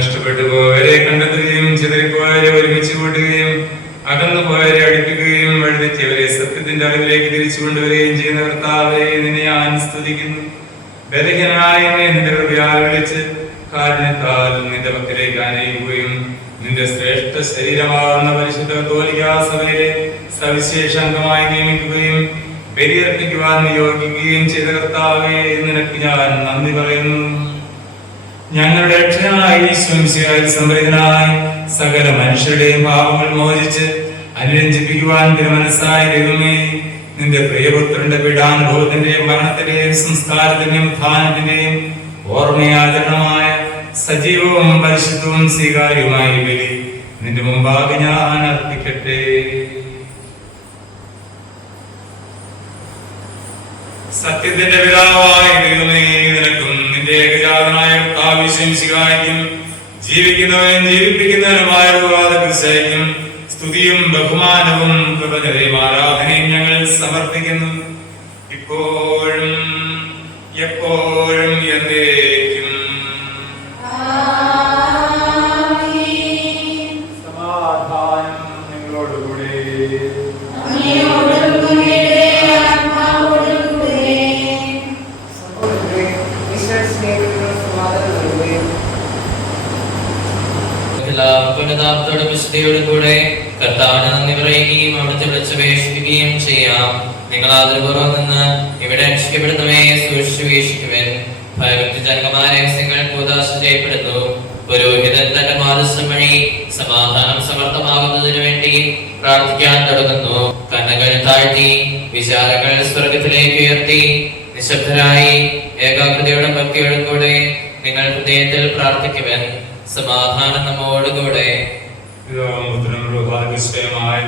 നഷ്ടപ്പെട്ടു പോയവരെ കണ്ടെത്തുകയും ചിതറിപ്പോയവരെ ഒരുമിച്ച് കൂട്ടുകയും അകന്നു പോയവരെ അടുപ്പിക്കുകയും വഴിതെറ്റിയവരെ സത്യത്തിന്റെ അറിവിലേക്ക് തിരിച്ചു കൊണ്ടുവരികയും ചെയ്യുന്ന കർത്താവേ, നിന്നെ ഞാൻ സ്തുതിക്കുന്നു. ബലഹീനനായ എന്നെ നിന്റെ കൃപയാൽ വിളിച്ച് കാരുണ്യത്താൽ നിന്റെ പക്കലേക്ക് ആനയിക്കുകയും നിന്റെ ശ്രേഷ്ഠ ശരീരമാകുന്ന പരിശുദ്ധ കത്തോലിക്കാ സഭയിലെ സവിശേഷ അംഗമായി നിയമിക്കുകയും ബലിയർപ്പിക്കുവാൻ നിയോഗിക്കുകയും ചെയ്ത കർത്താവേ, നിനക്ക് ഞാൻ നന്ദി പറയുന്നു. ഞങ്ങളുടെ രക്ഷകനായി ഈശോമിശിഹായിൽ സംപ്രീതനായി സകല മനുഷ്യരുടെയും പാപങ്ങൾ മോചിച്ച് അനുരഞ്ജിപ്പിക്കുവാൻ തിരുമനസ്സായ ദൈവമേ, നിന്റെ പ്രിയപുത്രന്റെ പീഡാനുഭവത്തിന്റെയും മരണത്തിന്റെയും സംസ്കാരത്തിന്റെയും ഉത്ഥാനത്തിന്റെയും ഓർമ്മയാചരണമായ സജീവവും പരിശുദ്ധവും സ്വീകാര്യവുമായ ബലി നിന്റെ മുമ്പാകെ ഞാൻ അർപ്പിക്കട്ടെ. സത്യത്തിന്റെ പിതാവായ ദൈവമേ, നിനക്കും നിന്റെ ഏകജാതനായ കർത്താവിശംസികായ്ക്കും ജീവിക്കുന്നവനും ജീവിപ്പിക്കുന്നവനുമായ ക്രിസ്തയ്ക്കും സ്തുതിയും ബഹുമാനവും കൃതജ്ഞതയും ആരാധനയും ഞങ്ങൾ സമർപ്പിക്കുന്നു, ഇപ്പോഴും എപ്പോഴും എന്നേക്കും. സമാധാനം നിങ്ങളോടുകൂടെ. കൂടെ കർത്താവിന് നന്ദി പറയുകയും അവിടുത്തെ വിളിച്ചപേക്ഷിക്കുകയും ചെയ്യാം. നിങ്ങൾ ആദരപൂർവ്വം നിന്ന് ഇവിടെ രക്ഷിക്കപ്പെടുന്നവയെ സൂക്ഷിച്ചു വീക്ഷിക്കുവൻ. ഭയഭക്തിജനകമായ രഹസ്യങ്ങൾ കൂദാശ ചെയ്യപ്പെടുന്നു. പുരോഹിതൻ തന്റെ മാധ്യസ്ഥം വഴി സമാധാനം സമർത്ഥമാകുന്നതിനു വേണ്ടി പ്രാർത്ഥിക്കാൻ തുടങ്ങുന്നു. കണ്ണുകൾ താഴ്ത്തി വിചാരങ്ങൾ സ്വർഗത്തിലേക്ക് ഉയർത്തി നിശബ്ദരായി ഏകാഗ്രതയോടും ഭക്തിയോടും കൂടെ നിങ്ങൾ ഹൃദയത്തിൽ പ്രാർത്ഥിക്കുവൻ. സമാധാനം നമ്മോടുകൂടെ.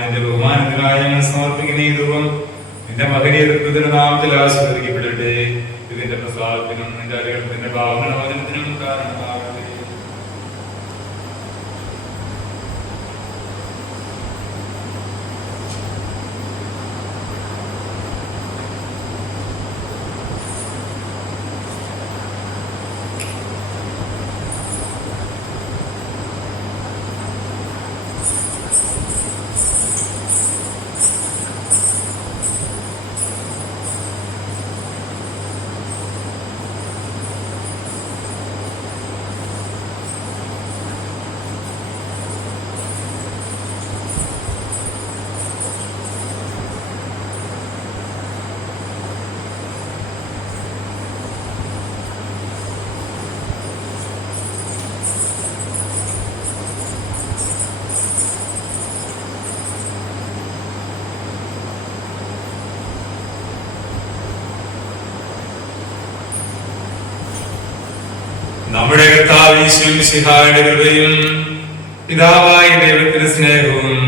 നിന്റെ ബഹുമാനത്തിനായി ഞങ്ങൾ സമർപ്പിക്കുന്ന ഈ രൂപം നിന്റെ മകനീയ നാമത്തിൽ ആശീർവദിക്കപ്പെടട്ടെ. ഇതിന്റെ പ്രസാദത്തിനും നിന്റെ അറിയത്തിന്റെ ഭാവനവചനത്തിനും കാരണമാകട്ടെ. നമ്മുടെ കർത്താവ് ഈശോമിശിഹായുടെ കൃപയും പിതാവായ ദൈവത്തിന്റെ സ്നേഹവും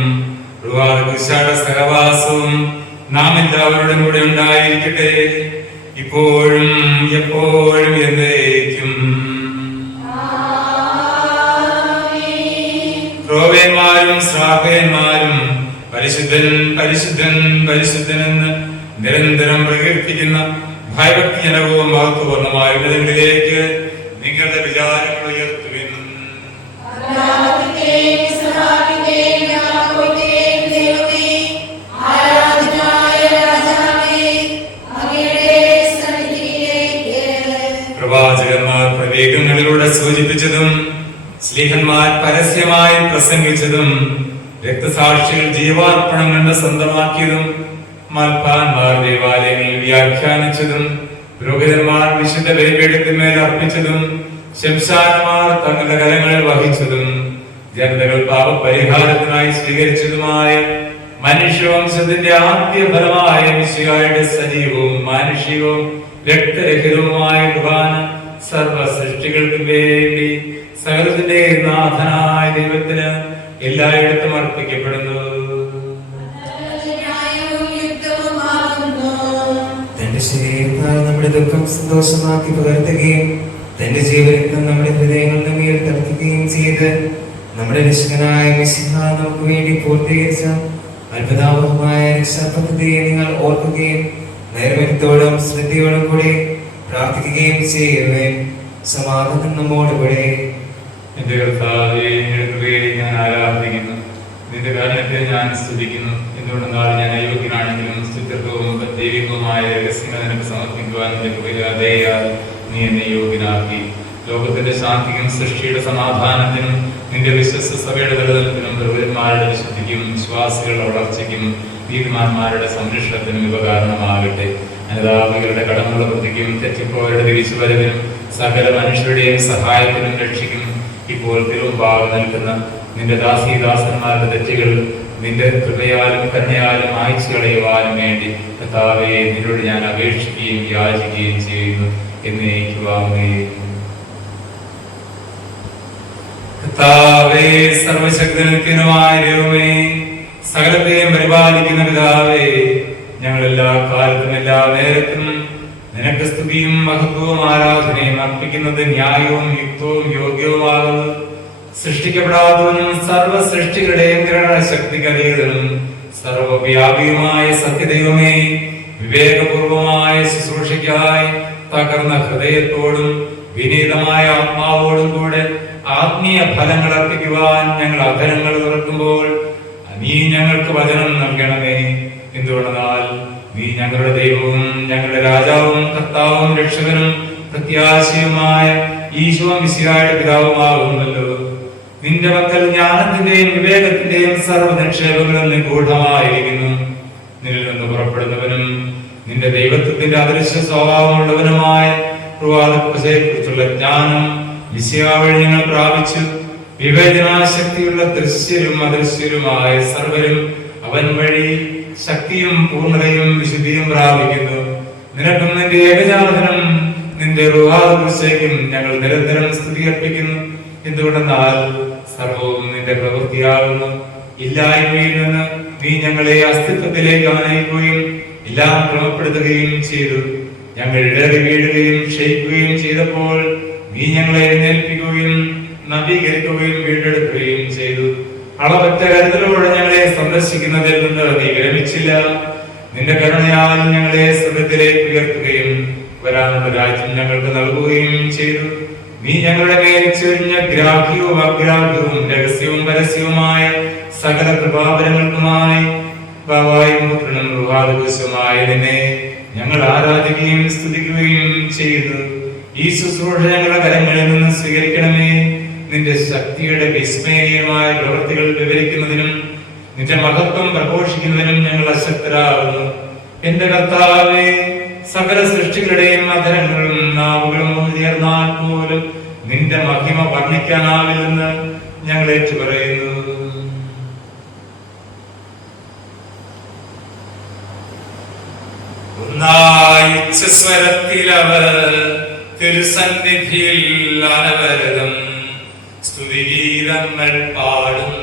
റുഹായുടെ സഹവാസവും നാം എല്ലാവരുടെയും കൂടെ ഉണ്ടായിരിക്കട്ടെ, ഇപ്പോഴും എപ്പോഴും എന്നേക്കും. ക്രോവേന്മാരും ശ്രാപ്പയന്മാരും പരിശുദ്ധൻ പരിശുദ്ധൻ പരിശുദ്ധൻ എന്ന് നിരന്തരം പ്രകീർത്തിക്കുന്ന ഭയഭക്തിജനകവും മഹത്വപൂർണമായ ഉന്നതങ്ങളിലേക്ക് നിങ്ങളുടെ വിചാരങ്ങൾ ഉയർത്തുവിൻ. പ്രവാചകന്മാർ പ്രതീകങ്ങളിലൂടെ സൂചിപ്പിച്ചതും ശ്ലീഹന്മാർ പരസ്യമായി പ്രസംഗിച്ചതും രക്തസാക്ഷികൾ ജീവാർപ്പണം കണ്ട് സ്വന്തമാക്കിയതും മൽപ്പാന്മാർ ദേവാലയങ്ങളിൽ വ്യാഖ്യാനിച്ചതും പുരോഹിതന്മാർ വിശുദ്ധ ബലിപീഠത്തിന്മേൽ അർപ്പിച്ചതും ശംശാന്മാർ തങ്ങളുടെ കരങ്ങളിൽ വഹിച്ചതും ജനതകൾ പാപപരിഹാരത്തിനായി സ്വീകരിച്ചതുമായ മനുഷ്യവംശത്തിന്റെ ആദ്യ ഫലമായ മിശിഹായുടെ സജീവവും മാനുഷികവും രക്തരഹിതവുമായ കുർബാന സർവ സൃഷ്ടികൾക്കും വേണ്ടി സകലത്തിന്റെ നാഥനായ ദൈവത്തിന് എല്ലായിടത്തും അർപ്പിക്കപ്പെടുന്നു. തന്റെ ശരീരത്താൽ നമ്മുടെ ദുഃഖം സന്തോഷമാക്കി പകർത്തുകയും തന്റെ ജീവരക്തം നമ്മുടെ ഹൃദയങ്ങളുടെ മേൽ തളർത്തുകയും ചെയ്ത് നമ്മുടെ രക്ഷകനായ മിശിഹ നമുക്ക് വേണ്ടി പൂർത്തീകരിച്ച അത്ഭുതാവഹമായ രക്ഷാപദ്ധതിയെ നിങ്ങൾ ഓർക്കുകയും നൈർമര്യത്തോടും ശ്രദ്ധയോടും കൂടി പ്രാർത്ഥിക്കുകയും ചെയ്യുവേ. സമാധാനം നമ്മോടുകൂടെ. എന്റെ കർത്താവേ, നിന്റെ കൃപയെ ഞാൻ ആരാധിക്കുന്നു. നിന്റെ കാരണത്തെ ഞാൻ സ്തുതിക്കുന്നു. എന്തുകൊണ്ടെന്നാൽ ഞാൻ അയോഗ്യനാണെങ്കിലും സ്തുത്യത്വവും ദൈവികവുമായ രഹസ്യങ്ങൾ നിനക്ക് സമർപ്പിക്കുവാൻ നിന്റെ കൃപയാൽ നീ എന്നെ യോഗ്യനാക്കി. ലോകത്തിന്റെ ശാന്തിക്കും സൃഷ്ടിയുടെ സമാധാനത്തിനും നിന്റെ വിശ്വസ്ത സഭയുടെ നിലനിൽപ്പിനും പ്രഭുരന്മാരുടെ വിശുദ്ധിക്കും വിശ്വാസികളുടെ വളർച്ചയ്ക്കും നീതിമാന്മാരുടെ സംരക്ഷണത്തിനും ഇവ കാരണമാകട്ടെ. അനുതാപികളുടെ കടമുള്ള വൃത്തിക്കും തെറ്റിപ്പോയവരുടെ തിരിച്ചുവരവിനും സകല മനുഷ്യരുടെയും സഹായത്തിനും രക്ഷിക്കും ഇപ്പോൾ തിരുമുമ്പാകെ നിൽക്കുന്ന നിന്റെ ദാസീദാസന്മാരുടെ തെറ്റുകൾ നിന്റെ കൃപയാലും കന്യാലും അയച്ചു കളയുവാനും വേണ്ടി കർത്താവേ, നിന്നോട് ഞാൻ അപേക്ഷിക്കുകയും യാചിക്കുകയും ചെയ്യുന്നു എന്നേക്കുവാമേ. കർത്താവേ, സർവശക്തനുമായ ദൈവമേ, സകലത്തെയും പരിപാലിക്കുന്ന പിതാവേ, ഞങ്ങൾ എല്ലാ കാലത്തും എല്ലാ നേരത്തും നിനക്ക് സ്തുതിയും മഹത്വവും ആരാധനയും അർപ്പിക്കുന്നത് ന്യായവും യുക്തവും യോഗ്യവുമാകുന്നു. സൃഷ്ടിക്കപ്പെടാത്തവനും സർവ്വ സൃഷ്ടികളുടെയും ഗ്രഹണശക്തിക്ക് അതീതനും സർവവ്യാപിയുമായ സത്യദൈവമേ, വിവേകപൂർവമായ ശുശ്രൂഷയ്ക്കായി തകർന്ന ഹൃദയത്തോടും വിനീതമായ ആത്മാവോടും കൂടെ ആത്മീയ ഫലങ്ങൾ അർപ്പിക്കുവാൻ ഞങ്ങൾ അധരങ്ങൾ തുറക്കുമ്പോൾ നീ ഞങ്ങൾക്ക് വചനം നൽകണമേ. എന്തുകൊണ്ടെന്നാൽ നീ ഞങ്ങളുടെ ദൈവവും ഞങ്ങളുടെ രാജാവും കർത്താവും രക്ഷകനും പ്രത്യാശയുമായ ഈശോ മിശിഹായുടെ പിതാവുമാകുന്നല്ലോ. നിന്റെ പക്കൽ ജ്ഞാനത്തിന്റെയും വിവേകത്തിന്റെയും സർവ്വ നിക്ഷേപങ്ങളും നിഗൂഢമായിരിക്കുന്നു. നിന്നിൽ നിന്ന് പുറപ്പെടുന്നവനും നിന്റെ ദൈവത്വത്തിന്റെ അദൃശ്യ സ്വഭാവമുള്ളവനുമായ കുറിച്ചുള്ള ജ്ഞാനം മിശിഹാ വഴി ഞങ്ങൾ പ്രാപിച്ചു. വിവേചനാശക്തിയുള്ള ദൃശ്യരും അദൃശ്യരുമായ സർവരും അവൻ വഴി ശക്തിയും പൂർണ്ണതയും വിശുദ്ധിയും പ്രാപിക്കുന്നു. നിനക്കും നിന്റെ ഏകജാതനും നിന്റെ റുഹാദുശേക്കും ഞങ്ങൾ നിരന്തരം സ്തുതി അർപ്പിക്കുന്നു. എന്തുകൊണ്ടെന്നാൽ സർവവും നിന്റെ പ്രവൃത്തിയാകുന്നു. ഇല്ലായ്മയിൽ നിന്ന് നീ ഞങ്ങളെ അസ്തിത്വത്തിലേക്ക് ആനയിക്കുകയും എല്ലാം ക്രമപ്പെടുത്തുകയും ചെയ്തു. ഞങ്ങൾ ഇടറി വീഴുകയും ക്ഷയിക്കുകയും ചെയ്തപ്പോൾ നീ ഞങ്ങളെ എഴുന്നേൽപ്പിക്കുകയും നവീകരിക്കുകയും വീണ്ടെടുക്കുകയും ചെയ്തു. അളവറ്റ കരുതലോടെ ഞങ്ങളെ സന്ദർശിക്കുന്നതിൽ നിന്ന് നീ വിരമിച്ചില്ല. നിന്റെ കരുണയാൽ ഞങ്ങളെ സ്വർഗ്ഗത്തിലേക്ക് ഉയർത്തുകയും വരാനുള്ള രാജ്യം ഞങ്ങൾക്ക് നൽകുകയും ചെയ്തു. നീ ഞങ്ങളുടെ മേൽ ചൊരിഞ്ഞ ഗ്രാഹ്യവും അഗ്രാഹ്യവും രഹസ്യവും പരസ്യവുമായ സകല കൃപാവരങ്ങൾക്കുമായി പുത്രനും റുഹാദുശുമായ നിന്നെ ഞങ്ങൾ ആരാധിക്കുകയും സ്തുതിക്കുകയും ചെയ്തു. ഈ ശുശ്രൂഷ ഞങ്ങളുടെ കരങ്ങളിൽ നിന്ന് സ്വീകരിക്കണമേ. നിന്റെ ശക്തിയുടെ വിസ്മയമായ പ്രവൃത്തികൾ വിവരിക്കുന്നതിനും നിന്റെ മഹത്വം പ്രഘോഷിക്കുന്നതിനും ഞങ്ങൾ അശക്തരാകുന്നു. എന്റെ കർത്താവേ, സകല സൃഷ്ടികളുടെയും അധരങ്ങളും നാവുകളും ഉയർന്നാൽ പോലും നിന്റെ മഹിമ വർണ്ണിക്കാനാവില്ലെന്ന് ഞങ്ങൾ ഏറ്റുപറയുന്നു. സ്വരത്തിൽ അവർ തിരുസന്നിധിയിൽ അനവരതം സ്തുതിഗീതങ്ങൾ പാടുന്നു.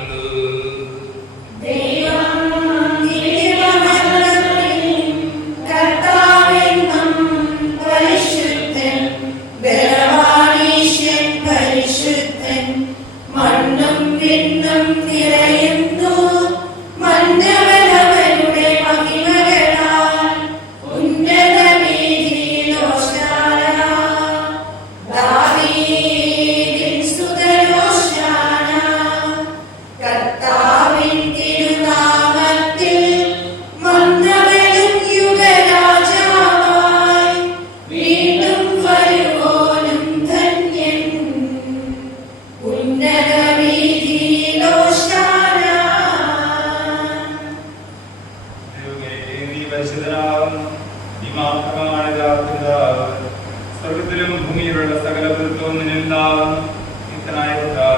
സ്വർഗത്തിലും ഭൂമിയിലുള്ള സകല വൃത്തവും നിന്നിലാകുന്നു.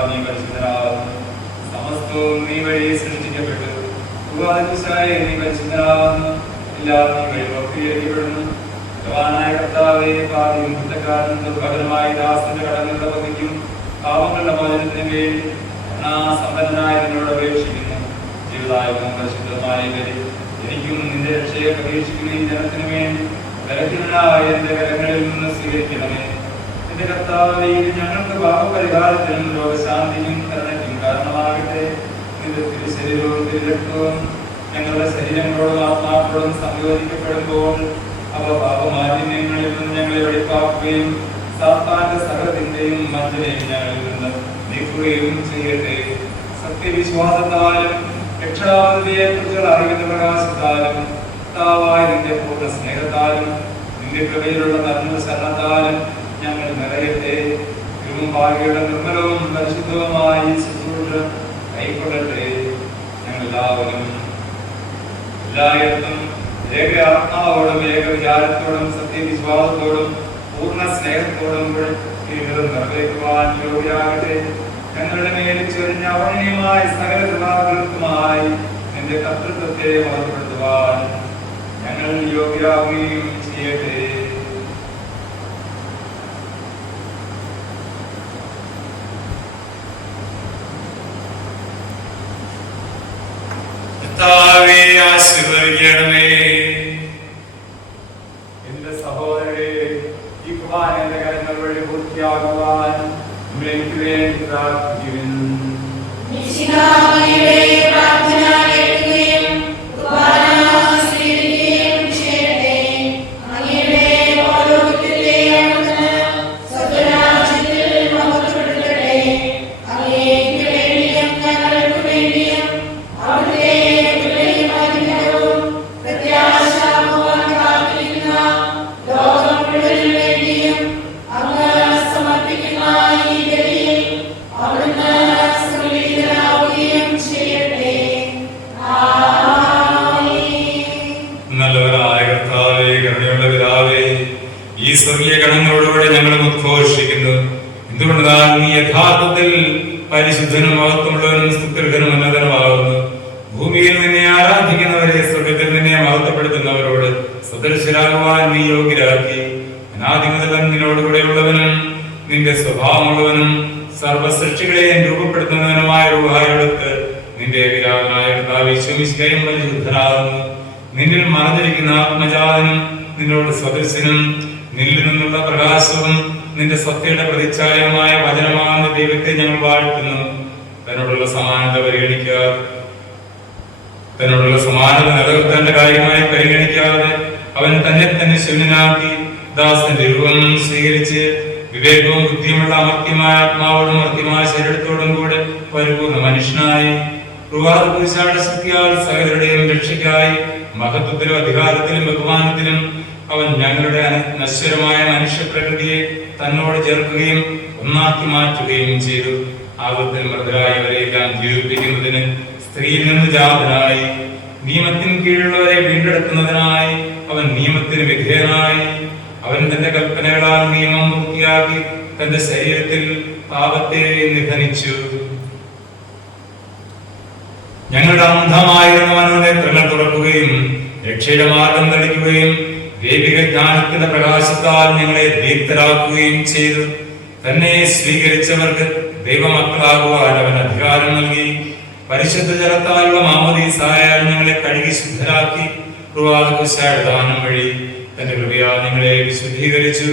നീ പരിശുദ്ധനാകുന്നു. സമസ്തവും നീ വഴി സൃഷ്ടിക്കപ്പെട്ടു. നീ പരിശുദ്ധനാകുന്നു. എല്ലാം നീ വഴി വക്രീകരിക്കപ്പെടുന്നു. കർത്താവേ, പാപിയും കുറ്റക്കാരനും ദുർഭകരമായ ദാസന്റെ കടങ്ങളുടെ പതിക്കും പാപങ്ങളുടെ മോചനത്തിന് വേണ്ടി സമ്പന്നനായ നിന്നോട് അപേക്ഷിക്കുന്നു. ജീവിതായവും പരിശുദ്ധമായ എനിക്കും നിന്റെ രക്ഷയെ പ്രതീക്ഷിക്കുകയും ജനത്തിനു വേണ്ടി ബലഹീനനായ എന്റെ കരങ്ങളിൽ നിന്ന് സ്വീകരിക്കണമേ. എന്റെ കർത്താവേ, ഞങ്ങൾക്ക് പാപപരിഹാരത്തിനും രോഗശാന്തിക്കും കരുണയ്ക്കും കാരണമാകട്ടെ. നിന്റെ തിരുശരീരവും തിരുരക്തവും ഞങ്ങളുടെ ശരീരങ്ങളോടും ആത്മാക്കളോടും സംയോജിക്കപ്പെടുമ്പോൾ അവ പാപമാലിന്യങ്ങളിൽ നിന്ന് ഞങ്ങളെ വെളിപ്പാക്കുകയും സാത്താന്റെ സകലത്തിന്റെയും മജ്ജനെയും ഞങ്ങളിൽ നിന്ന് നീക്കുകയും ചെയ്യട്ടെ. സത്യവിശ്വാസത്താലും രക്ഷാപതിയെക്കുറിച്ചുള്ള അറിവിന്റെ പ്രകാശത്താലും കർത്താവായ നിന്റെ പൂർണ്ണ സ്നേഹത്താലും നിന്റെ കൃപയിലുള്ള നന്മ ശരണത്താലും ഞങ്ങൾ നിറയട്ടെ. തിരുമുമ്പാകെയുള്ള നിർമ്മലവും പരിശുദ്ധവുമായ ഈ ശുശ്രൂഷ കൈക്കൊള്ളട്ടെ. ഞങ്ങൾ എല്ലാവരും എല്ലായിടത്തും ഏക ആത്മാവോടും ഏക വിചാരത്തോടും സത്യവിശ്വാസത്തോടും പൂർണ്ണ സ്നേഹത്തോടും നിറവേറ്റുവാൻ യോഗ്യരാകട്ടെ. ഞങ്ങളുടെ മേലിൽ ചൊരിഞ്ഞ അവർണ്ണീയമായ സകല കൃപാകൾക്കുമായി നിന്റെ കർത്തൃത്വത്തെ മഹത്വപ്പെടുത്തുവാൻ ഞങ്ങൾ യോഗ്യരാകുകയും ചെയ്യട്ടെ. ആശീർവദിക്കണമേ. എന്റെ സഹോദരരെ, ഈ കുർബാന എന്റെ കരങ്ങൾ വഴി പൂർത്തിയാകുവാൻ എനിക്ക് വേണ്ടി പ്രാർത്ഥിക്കുവിൻ. സ്വർഗീയഗണങ്ങളോടുകൂടെ ഞങ്ങൾ ഉദ്ഘോഷിക്കുന്നു. എന്തുകൊണ്ടാൽ നീ യഥാർത്ഥത്തിൽ പരിശുദ്ധനും മഹത്വമുള്ളവനും സ്തുത്യർഹനും ഉന്നതനുമാകുന്നു. ഭൂമിയിൽ നിന്നെ ആരാധിക്കുന്നവരെ സ്വർഗത്തിൽ നിന്നെ മഹത്വപ്പെടുത്തുന്നവരോട് സദൃശരാകുവാൻ നീ യോഗ്യരാക്കി. അനാദി മുതൽ നിന്നോടുകൂടെ ഉള്ളവനും നിന്റെ സ്വഭാവമുള്ളവനും സർവസൃഷ്ടികളെയും രൂപപ്പെടുത്തുന്നവനുമായ റൂഹായോടൊത്ത് നിന്റെ പിതാവായ കർത്താവ് യേശുമിശിഹായും പരിശുദ്ധനാകുന്നു. നിന്നിൽ മറഞ്ഞിരിക്കുന്ന ആത്മജാതനും നിന്നോട് സദൃശനും നിന്നിൽ നിന്നുള്ള പ്രകാശവും നിന്റെ സത്യയുടെ പ്രതിച്ഛായമായ വചനമാകുന്ന ദൈവത്തെ ഞങ്ങൾ വാഴ്ത്തുന്നു. തന്നോടുള്ള സമാനത നിലനിർത്തേണ്ട കാര്യമായി പരിഗണിക്കാതെ അവൻ തന്നെ തന്നെ ശൂന്യനാക്കി ദാസന്റെ രൂപം സ്വീകരിച്ച് വിവേകവും ബുദ്ധിയുമുള്ള അമർത്യമായ ആത്മാവോടും മർത്യമായ ശരീരത്തോടും കൂടെ പരിപൂർണ്ണ മനുഷ്യനായി ശക്തിയാൽ സകലരുടെയും രക്ഷയ്ക്കായി മഹത്വത്തിലും അധികാരത്തിലും ബഹുമാനത്തിലും അവൻ ഞങ്ങളുടെ നശ്വരമായ മനുഷ്യപ്രകൃതിയെ തന്നോട് ചേർക്കുകയും ഒന്നാക്കി മാറ്റുകയും ചെയ്തു. ആപത്തിൽ മൃതരായവരെയെല്ലാം ജീവിപ്പിക്കുന്നതിന് സ്ത്രീയിൽ നിന്ന് ജാതനായി നിയമത്തിന് കീഴുള്ളവരെ വീണ്ടെടുക്കുന്നതിനായി അവൻ നിയമത്തിന് വിധേയനായി. അവൻ തന്റെ കൽപ്പനകളാൽ നിയമം പൂർത്തിയാക്കി തന്റെ ശരീരത്തിൽ പാപത്തെ നിധനിച്ചു. ഞങ്ങളുടെ അന്ധമായിരുന്നവനോ നേത്രങ്ങൾ തുറക്കുകയും രക്ഷയുടെ മാർഗം തെളിക്കുകയും ദൈവിക ജ്ഞാനത്തിന്റെ പ്രകാശത്താൽ ഞങ്ങളെ ദീപ്തരാക്കുകയും ചെയ്തു. തന്നെ സ്വീകരിച്ചവർക്ക് ദൈവമക്കളാകുവാൻ അവൻ അധികാരം നൽകി. പരിശുദ്ധ ജലത്താലുള്ള മാമോദീസായാൽ ഞങ്ങളെ കഴുകി ശുദ്ധരാക്കി. ദാനം വഴി തന്റെ കൃപയാൽ ഞങ്ങളെ വിശുദ്ധീകരിച്ചു.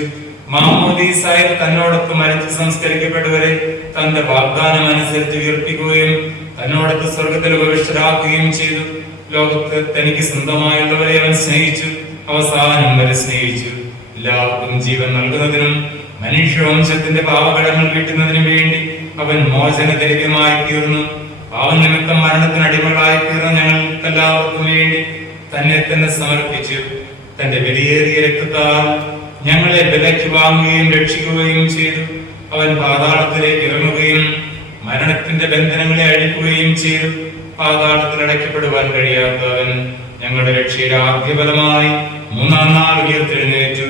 മാമോദീസായിൽ തന്നോടൊത്ത് മരിച്ച് സംസ്കരിക്കപ്പെട്ടവരെ തന്റെ വാഗ്ദാനം അനുസരിച്ച് ഉയർപ്പിക്കുകയും തന്നോടൊത്ത് സ്വർഗത്തിൽ ഉപവിഷ്ടരാക്കുകയും ചെയ്തു. ലോകത്ത് തനിക്ക് സ്വന്തമായുള്ളവരെ അവൻ സ്നേഹിച്ചു, അവസാനം വരെ സ്നേഹിച്ചു. എല്ലാവർക്കും ജീവൻ നൽകുന്നതിനും മനുഷ്യവംശത്തിന്റെ പാപകടങ്ങൾ വീട്ടുന്നതിനും വേണ്ടി അവൻ മോചനദൈവമായി തീർന്നു. പാവനിമിത്തം മരണത്തിന് അടിമകളായി തീർന്ന ഞങ്ങൾക്ക് എല്ലാവർക്കും വേണ്ടി തന്നെ തന്നെ സമർപ്പിച്ചു. തന്റെ വിലയേറിയ രക്തത്താൽ ഞങ്ങളെ വിലയ്ക്ക് വാങ്ങുകയും രക്ഷിക്കുകയും ചെയ്തു. അവൻ പാതാളത്തിലേക്ക് ഇറങ്ങുകയും മരണത്തിന്റെ ബന്ധനങ്ങളെ അഴിക്കുകയും ചെയ്തു. പാതാളത്തിൽ അടയ്ക്കപ്പെടുവാൻ കഴിയാത്തവൻ ഞങ്ങളുടെ രക്ഷയുടെ ആദ്യഫലമായി മൂന്നാം നാൾ ഉയർത്തെഴുന്നേറ്റു.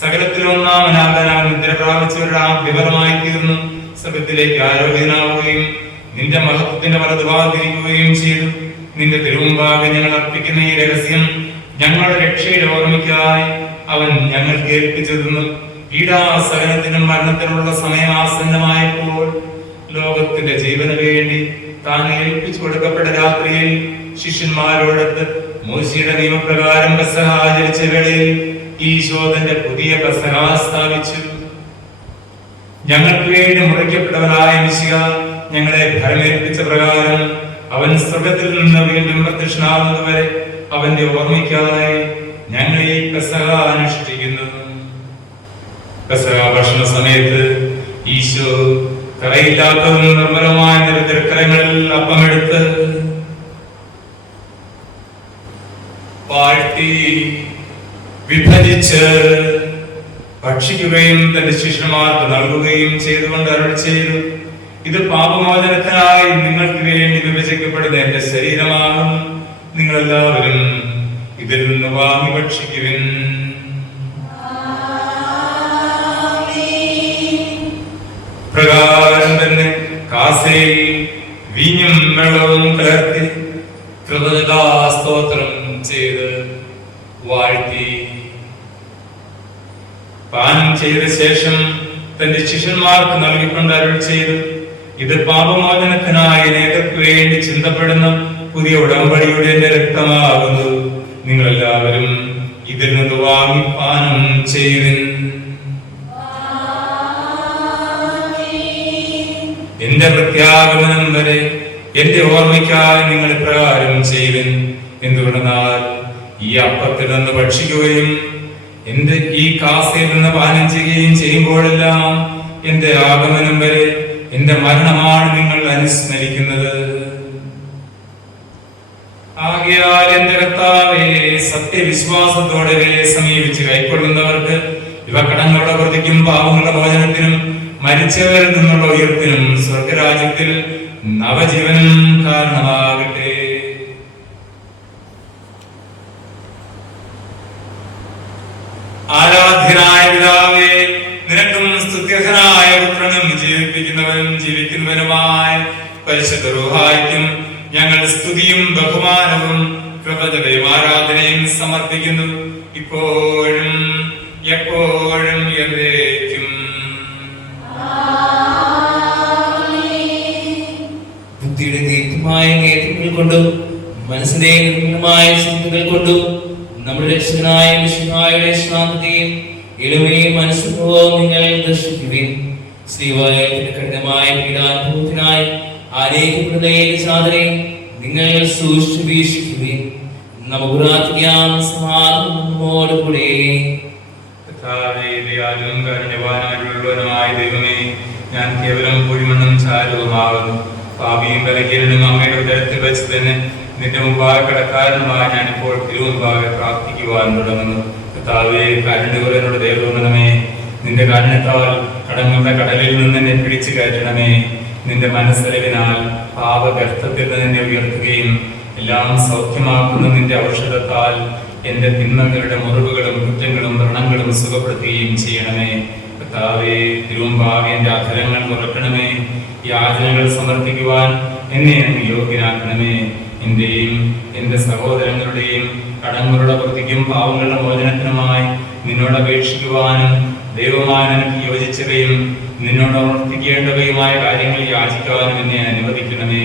സകലത്തിൽ ഒന്നാമനാകാൻ നിദ്ര പ്രാപിച്ചവരുടെ ആദ്യഫലമായി തീർന്നു. സ്വർഗ്ഗത്തിലേക്ക് ആരോഗ്യനാവുകയും നിന്റെ മഹത്വത്തിന്റെ വലതുഭാഗത്തിരിക്കുകയും ചെയ്തു. നിന്റെ തിരുമുമ്പാകെ ഞങ്ങൾ അർപ്പിക്കുന്ന ഈ രഹസ്യം ഞങ്ങളുടെ രക്ഷയുടെ ഓർമ്മയ്ക്കായി അവൻ ഞങ്ങൾക്ക് ഏൽപ്പിച്ചു തന്നു. പീഡാസഹനത്തിനും മരണത്തിനുള്ള സമയം ആസന്നമായപ്പോൾ ലോകത്തിന്റെ ജീവന് വേണ്ടി താൻ ഏൽപ്പിച്ചു കൊടുക്കപ്പെട്ട രാത്രിയിൽ ശിഷ്യന്മാരോടൊത്ത് മോശയുടെ നിയമപ്രകാരം പെസഹ ആചരിച്ച വേളയിൽ ഈശോ തന്റെ പുതിയ പെസഹ സ്ഥാപിച്ചു. ഞങ്ങൾക്ക് വേണ്ടി മുറിക്കപ്പെട്ടവനായ മിശിഹ ഞങ്ങളെ ഭരമേൽപ്പിച്ച പ്രകാരം അവൻ സ്വർഗ്ഗത്തിൽ നിന്ന് വീണ്ടും പ്രത്യക്ഷനാകുന്നതുവരെ അവന്റെ ഓർമ്മയ്ക്കായി ഞങ്ങൾ ഈ പെസഹ അനുഷ്ഠിക്കുന്നു. പെസഹ ഭക്ഷണ സമയത്ത് ഈശോ കറയില്ലാത്തതും നിർമ്മലമായ തിരുക്കരങ്ങളിൽ അപ്പമെടുത്ത് വാഴ്ത്തി വിഭജിച്ച് ഭക്ഷിക്കുകയും തന്റെ ശിഷ്യന്മാർക്ക് നൽകുകയും ചെയ്തുകൊണ്ട് അരുളി ചെയ്തു, ഇത് പാപമോചനത്തിനായി നിങ്ങൾക്ക് വേണ്ടി വിഭജിക്കപ്പെടുന്ന എന്റെ ശരീരമാകും. നിങ്ങളെല്ലാവരും ഇതിൽ നിന്ന് വാങ്ങി ഭക്ഷിക്കുവിൻ. പ്രകാരം തന്നെ കാസയിൽ വീഞ്ഞും വെള്ളവും കലർത്തി കൃതജ്ഞതാസ്തോത്രം ചെയ്ത് വാഴ്ത്തി പാനം ചെയ്ത ശേഷം തന്റെ ശിഷ്യന്മാർക്ക് നൽകിക്കൊണ്ട് അരുളി ചെയ്തു, ഇത് പാപമോചനത്തിനായി അനേകർക്ക് വേണ്ടി ചിന്തപ്പെടുന്ന പുതിയ ഉടമ്പടിയുടെ എന്റെ രക്തമാകുന്നു. നിങ്ങളെല്ലാവരും ഇതിൽ നിന്ന് വാങ്ങി പാനം ചെയ്യുവിൻ. എന്റെ പ്രത്യാഗമനം വരെ എന്റെ ഓർമ്മയ്ക്കായി നിങ്ങൾ ഇപ്രകാരം ചെയ്യുവിൻ. എന്തുകൊണ്ടെന്നാൽ ഈ അപ്പത്തിൽ നിന്ന് ഭക്ഷിക്കുകയും എന്റെ ഈ കാസയിൽ നിന്ന് പാനം ചെയ്യുകയും ചെയ്യുമ്പോഴെല്ലാം എന്റെ ആഗമനം വരെ എന്റെ മരണമാണ് നിങ്ങൾ അനുസ്മരിക്കുന്നത്. ആകയാൽ എന്റെ കർത്താവേ, സത്യവിശ്വാസത്തോടെ സമീപിച്ച് കൈക്കൊള്ളുന്നവർക്ക് ഇവ കടങ്ങളുടെ പ്രതിക്കും പാപങ്ങളുടെ മോചനത്തിനും മരിച്ചവരിൽ നിന്നുള്ള ഉയർപ്പിനും സ്വർഗരാജ്യത്തിൽ നവജീവനും കാരണമാകട്ടെ. ആരാധ്യനായ പിതാവേ, നിനക്കും സ്തുത്യർഹനായ പുത്രനും ജീവിപ്പിക്കുന്നവനും ജീവിക്കുന്നവനുമായ പരിശുദ്ധ റൂഹായ്ക്കും ഞങ്ങൾ സ്തുതിയും ബഹുമാനവും കൃതജ്ഞതയും ആരാധനയും സമർപ്പിക്കുന്നു, ഇപ്പോഴും എപ്പോഴും എന്നേക്കും. ബുദ്ധിയുടെ ദീപ്തമായ നേത്രങ്ങൾ കൊണ്ടും മനസ്സിന്റെ നിർമ്മലമായ ചിന്തകൾ കൊണ്ടും നമ്മുടെ രക്ഷകനായ മിശിഹായുടെ ശാന്തതയും എളിമയും മനസ്സുഭവവും നിങ്ങൾ ദർശിക്കുവിൻ. ശ്രീവായ കഠിനമായ പീഡാനുഭവത്തിനായി ആലേഖപ്പെടുന്ന സാധനയും നിങ്ങൾ സൂക്ഷിച്ചു വീക്ഷിക്കുവിൻ. നമുക്ക് പ്രാർത്ഥിക്കാം. സമാധാനത്തോടുകൂടെ ദൈവമേ, ഞാൻ കേവലം പൊടിമണ്ണും ചാരവുമാകുന്നു. പാപിയും ബലഹീനനും അമ്മയുടെ ഉദരത്തിൽ വെച്ച് തന്നെ നിന്റെ മുമ്പാകെ കടക്കാരനുമായി ഞാനിപ്പോൾ തിരുമുമ്പാകെ പ്രാർത്ഥിക്കുവാൻ തുടങ്ങുന്നു. കർത്താവേ, കാരുണ്യപൂർവ്വനോട് ദൈവമേ, നിന്റെ കാരുണ്യത്താൽ കടങ്ങളുടെ കടലിൽ നിന്ന് എന്നെ പിടിച്ചു കയറ്റണമേ. നിന്റെ മനസ്സറിവിനാൽ പാപഗർത്തത്തിൽ നിന്ന് എന്നെ ഉയർത്തുകയും എല്ലാം സൗഖ്യമാക്കുന്ന നിന്റെ ഔഷധത്താൽ എന്റെ തിന്മകളുടെ മുറിവുകളും കുറ്റങ്ങളും വ്രണങ്ങളും സുഖപ്പെടുത്തുകയും ചെയ്യണമേ. കർത്താവേ, തിരുമുമ്പാകെ എന്റെ അധരങ്ങൾ തുറക്കണമേ. യാചനകൾ സമർപ്പിക്കുവാൻ എന്നെ അങ്ങ് യോഗ്യനാക്കണമേ. എന്റെയും എന്റെ സഹോദരങ്ങളുടെയും കടങ്ങളുടെ പ്രതിക്കും പാവങ്ങളുടെ മോചനത്തിനുമായി നിന്നോട് അപേക്ഷിക്കുവാനും ദൈവമായ നിനക്ക് യോജിച്ചവയും നിന്നോട് പ്രവർത്തിക്കേണ്ടവയുമായ കാര്യങ്ങൾ യാചിക്കുവാനും എന്നെ അനുവദിക്കണമേ.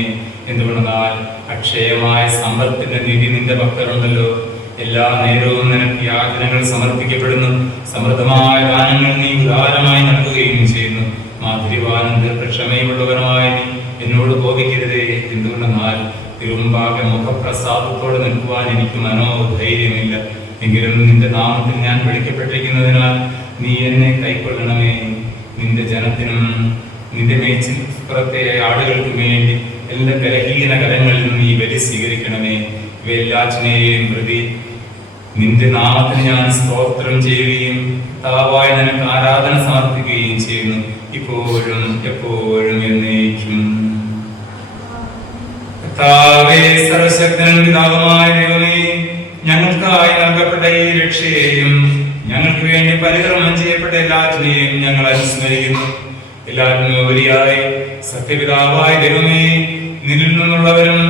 എന്തുകൊണ്ടെന്നാൽ അക്ഷയമായ സമ്പത്തിന്റെ നിധി നിന്റെ ഭക്തരുണ്ടല്ലോ. എല്ലാ നേരവും നിനക്ക് യാചനകൾ സമർപ്പിക്കപ്പെടുന്നു. സമൃദ്ധമായ ദാനങ്ങൾ നീ ഉദാരമായി നൽകുകയും ചെയ്യുന്നു. മാധുര്യവാനും ദീർഘക്ഷമയുള്ളവനുമായ നീ എന്നോട് കോപിക്കരുതേ. എന്തുകൊണ്ടെന്നാൽ തിരുമുമ്പാകെ മുഖപ്രസാദത്തോടെ നിൽക്കുവാൻ എനിക്ക് മനോധൈര്യമില്ല. എങ്കിലും നിന്റെ നാമത്തിൽ ഞാൻ വിളിക്കപ്പെട്ടിരിക്കുന്നതിനാൽ നീ എന്നെ കൈക്കൊള്ളണമേ. നിന്റെ ജനത്തിനും നിന്റെ മേച്ചിൽപ്പുറത്തെ ആടുകൾക്കും വേണ്ടി എല്ലാ ബലഹീന കരങ്ങളിൽ നിന്ന് ഈ ബലി സ്വീകരിക്കണമേ. ഇവയെല്ലാറ്റിനെയും പ്രതി നിന്റെ നാമത്തിന് ഞാൻ സ്തോത്രം ചെയ്യുകയും താവായ നിനക്ക് ആരാധന സമർപ്പിക്കുകയും ചെയ്യുന്നു, ഇപ്പോഴും എപ്പോഴും എന്നേക്കും. കർത്താവേ, സർവശക്തനും പിതാവുമായ ദൈവമേ, ഞങ്ങൾക്കായി നൽകപ്പെട്ട ഈ രക്ഷയെയും ഞങ്ങൾക്ക് വേണ്ടി പരികർമ്മം ചെയ്യപ്പെട്ട എല്ലാറ്റിനെയും ഞങ്ങൾ അനുസ്മരിക്കുന്നു. എല്ലാറ്റിനും ഉപരിയായി സത്യപിതാവായ ദൈവമേ, നിന്നിൽ നിന്നുള്ളവരും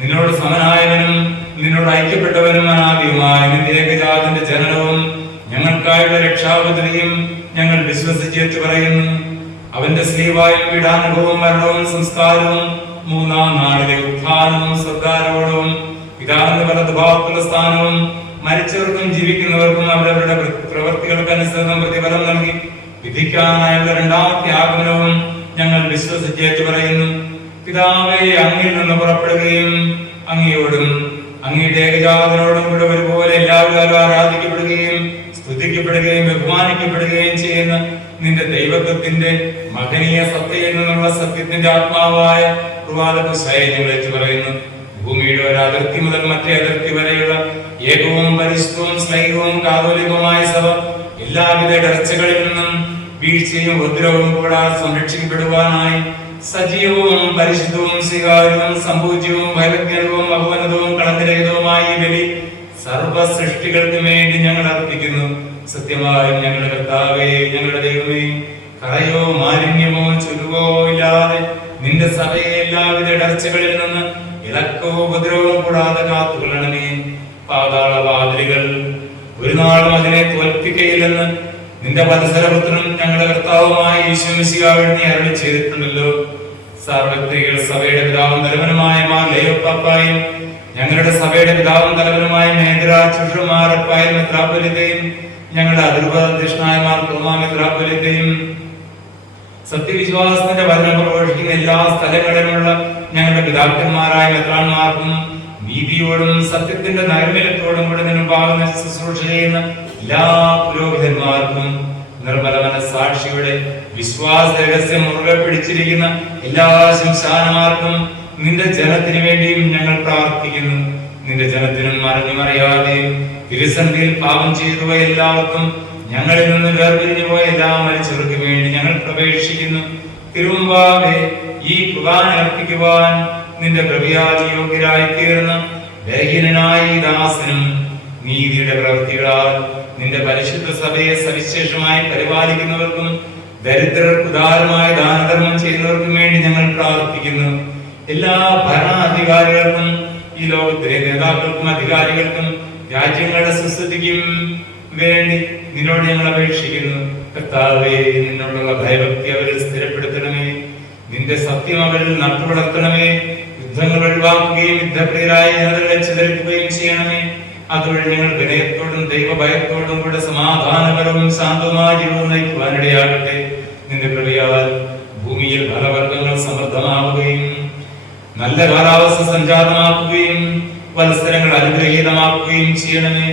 നിന്നോട് സമനായവനും നിന്നോട് ഐക്യപ്പെട്ടവനും അനാദിയുമായ നിന്റെ ഏകജാതന്റെ ജനനവും ഞങ്ങൾക്കായുള്ള രക്ഷാപദ്ധതിയും ഞങ്ങൾ വിശ്വസിച്ചേറ്റ് പറയുന്നു. അവന്റെ സ്ലീവായും പീഡാനുഭവവും മരണവും സംസ്കാരവും മൂന്നാം നാളിലെ ഉത്ഥാനവും സർദാരോടവും പിതാവിന്റെ വലതുഭാഗത്തുള്ള സ്ഥാനവും മരിച്ചവർക്കും ജീവിക്കുന്നവർക്കും അവരവരുടെ പ്രവൃത്തികൾക്ക് അനുസൃതം പ്രതിഫലം നൽകി വിധിക്കാനായുള്ള രണ്ടാമത്തെ ആഗമനവും ഞങ്ങൾ വിശ്വസിച്ചേറ്റ് പറയുന്നു. പിതാവേ, അങ്ങിൽ നിന്ന് പുറപ്പെടുകയും അങ്ങയോടും അങ്ങയുടെ ഏകജാതനോടും കൂടെ ഒരുപോലെ എല്ലാവരും ആരാധിക്കപ്പെടുകയും സ്തുതിക്കപ്പെടുകയും ബഹുമാനിക്കപ്പെടുകയും ചെയ്യുന്ന നിന്റെ ദൈവത്വത്തിന്റെ മഹനീയ സത്തയിൽ നിന്നുള്ള സത്യത്തിന്റെ ആത്മാവായ പ്രവാചകശായെ ഞങ്ങൾ പറയുന്നു. ഭൂമിയുടെ ഒരു അതിർത്തി മുതൽ മറ്റേ അതിർത്തി വരെയുള്ള ഏകവും പരിശുദ്ധവും സ്നേഹവും കാതോലികവുമായ സഭ എല്ലാവിധ ഇടർച്ചകളിൽ നിന്നും വീഴ്ചയും ഉപദ്രവവും കൂടാതെ സംരക്ഷിക്കപ്പെടുവാനായി സജീവവും പരിശുദ്ധവും സ്വീകാര്യവും സംപൂജ്യവും വൈവിധ്യവും അപവനതവും കളങ്കരഹിതവുമായ ഈ ബലി സർവ സൃഷ്ടികൾക്ക് വേണ്ടി ഞങ്ങൾ അർപ്പിക്കുന്നു. സത്യമായും ഞങ്ങളുടെ കർത്താവേ, ഞങ്ങളുടെ ദൈവമേ, കറയോ മാലിന്യമോ ചുരുവോ ഇല്ലാതെ നിന്റെ സഭയെ എല്ലാവിധ ഇടർച്ചകളിൽ നിന്ന് ഇളക്കവും ഉപദ്രവവും കൂടാതെ കാത്തുകൊള്ളണമേ. പാതാള വാതിലുകൾ ഒരു നാളും അതിനെ തോൽപ്പിക്കയില്ലെന്ന് നിന്റെ വത്സരപുത്രനും ഞങ്ങളുടെ കർത്താവുമായ യേശു മിശിഹായിൽ നീ അരുളി ചെയ്തിട്ടുണ്ടല്ലോ. സാർവത്രിക സഭയുടെ പിതാവും തലവനുമായ മാർ ലേയോപ്പാപ്പായും ഞങ്ങളുടെ സഭയുടെ പിതാവും തലവനുമായ മേദ്രാചുഷുമാരപ്പായ മെത്രാപ്പൊലീത്തയും ഞങ്ങളുടെ അതിർവധ്യക്ഷനായ മാർ തോമാ മെത്രാപ്പൊലീത്തയും സത്യവിശ്വാസത്തിന്റെ വചനം പ്രഘോഷിക്കുന്ന എല്ലാ സ്ഥലങ്ങളിലുമുള്ള ഞങ്ങളുടെ പിതാക്കന്മാരായ മെത്രാന്മാർക്കും നീതിയോടും സത്യത്തിന്റെ നൈർമല്യത്തോടും കൂടെ മുൻപാകുന്ന ശുശ്രൂഷ ചെയ്യുന്ന എല്ലാ പുരോഹിതന്മാർക്കും നിർമ്മല മനസ്സാക്ഷിയുടെ വിശ്വാസ രഹസ്യം മുറുകെ പിടിച്ചിരിക്കുന്ന എല്ലാ ശംശാനമാർക്കും നിന്റെ ജനത്തിന് വേണ്ടിയും ഞങ്ങൾ പ്രാർത്ഥിക്കുന്നു. നിന്റെ ജനത്തിനും മറിഞ്ഞുമറിയാതെയും തിരുസന്ധിയിൽ പാപം ചെയ്തു പോയ എല്ലാവർക്കും ഞങ്ങളിൽ നിന്ന് വേർപിരിഞ്ഞു പോയ എല്ലാ മരിച്ചവർക്ക് വേണ്ടി ഞങ്ങൾ പ്രവേശിക്കുന്നു. തിരുമുമ്പാകെ ഈ കുർബാന അർപ്പിക്കുവാൻ നിന്റെ കൃപയാൽ യോഗ്യരായി തീർന്ന ബലഹീനനായ ഈ ദാസനും നീതിയുടെ പ്രവൃത്തികളാൽ നിന്റെ പരിശുദ്ധ സഭയെ സവിശേഷമായി പരിപാലിക്കുന്നവർക്കും ദരിദ്രർക്ക് ഉദാരമായ ദാനധർമ്മം ചെയ്യുന്നവർക്കും വേണ്ടി ഞങ്ങൾ പ്രാർത്ഥിക്കുന്നു. എല്ലാ ഭരണാധികാരികൾക്കും ഈ ലോകത്തിലെ നേതാക്കൾക്കും അധികാരികൾക്കും രാജ്യങ്ങളുടെ സുസ്ഥിതിക്കും വേണ്ടി നിന്നോട് ഞങ്ങൾ അപേക്ഷിക്കുന്നു. കർത്താവേ, നിന്നോടുള്ള ഭയഭക്തി അവരിൽ സ്ഥിരപ്പെടുത്തണമേ. നിന്റെ സത്യം അവരിൽ നട്ടുവളർത്തണമേ. യുദ്ധങ്ങൾ ഒഴിവാക്കുകയും യുദ്ധപ്രിയരായ ജനതകളെ ചിതറിക്കുകയും ചെയ്യണമേ. അതുവഴി ഞങ്ങൾ വിനയത്തോടും ദൈവഭയത്തോടും കൂടെ സമാധാനപരവും ശാന്തവുമായ ജീവിതം നയിക്കുവാനിടയാകട്ടെ. നിന്റെ കൃപയാൽ ഭൂമിയിൽ ഫലവർഗ്ഗങ്ങൾ സമൃദ്ധമാവുകയും നല്ല കാലാവസ്ഥ സംജാതമാക്കുകയും വത്സരങ്ങൾ അനുഗ്രഹീതമാക്കുകയും ചെയ്യണമേ.